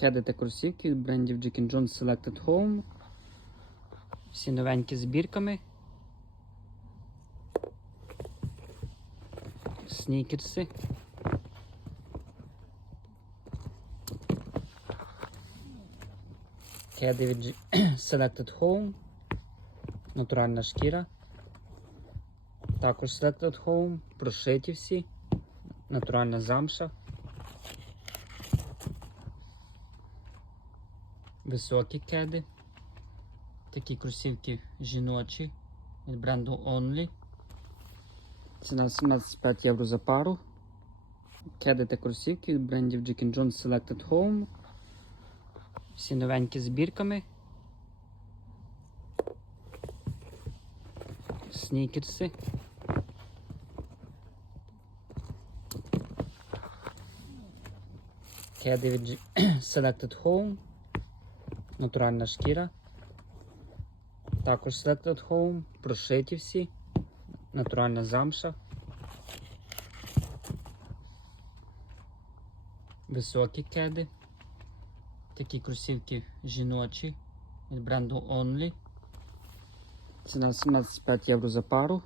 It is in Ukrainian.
Кеди та кросівки від брендів Jack Jones Selected Home. Всі новенькі збірками. Снікерси. Кеди від Selected Home. Натуральна шкіра. Також Selected Home. Прошиті всі. Натуральна замша. Високі кеди. Такі кросівки жіночі від бренду Only. Ціна 75 євро за пару. Кеди та кросівки від брендів Jack Jones Selected Home. Всі новенькі збірками. Снікерси. Кеди від Selected Home. Натуральна шкіра. Також Selected Home. Прошиті всі. Натуральна замша. Високі кеди. Такі кросівки жіночі від бренду Only. Ціна 75 євро за пару.